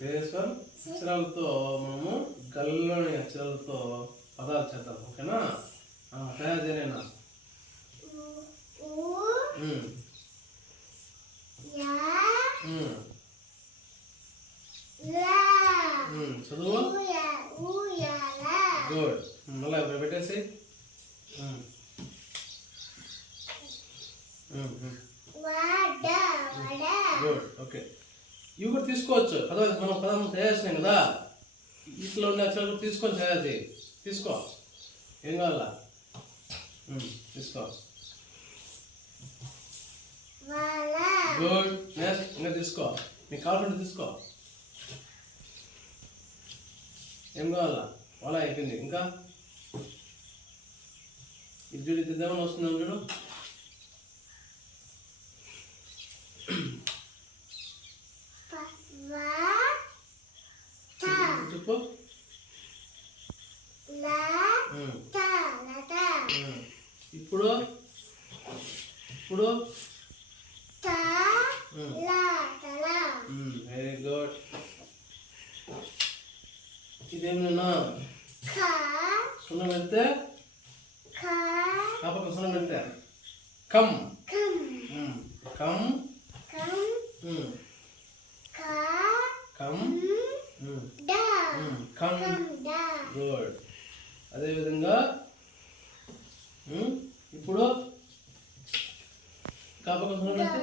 తేజస్వర్ అక్షరాలతో మనము గల్లోని అక్షరాలతో పదాలు చేద్దాం. ఓకేనా? తయారైనా చదువు. గుడ్. మళ్ళీ పెట్టేసి గుడ్. ఓకే, ఇవి కూడా తీసుకోవచ్చు. అదర్వైజ్ మనం పదం తయారు చేసినాం కదా, వీటిలో ఉన్న అక్షరాలు కూడా తీసుకొని తయారు చేయి. తీసుకో, ఏం కావాలా తీసుకో. గుడ్. నెక్స్ట్ ఇంకా తీసుకో, నీకు కావాలంటే తీసుకో. ఏం కావాలా? వాళ్ళ అయిపోయింది. ఇంకా ఇది చూడు, ఇది ఏమైనా వస్తుందని చూడు. చెప్పు. ఇప్పుడు ఇప్పుడు వెరీ గుడ్. ఇదేమన్నా సున్నం పెడితే ఆ పక్క సున్నం పెడితే come come come come. Good. అదేవిధంగా ఇప్పుడు కాపక సున్నం పెడితే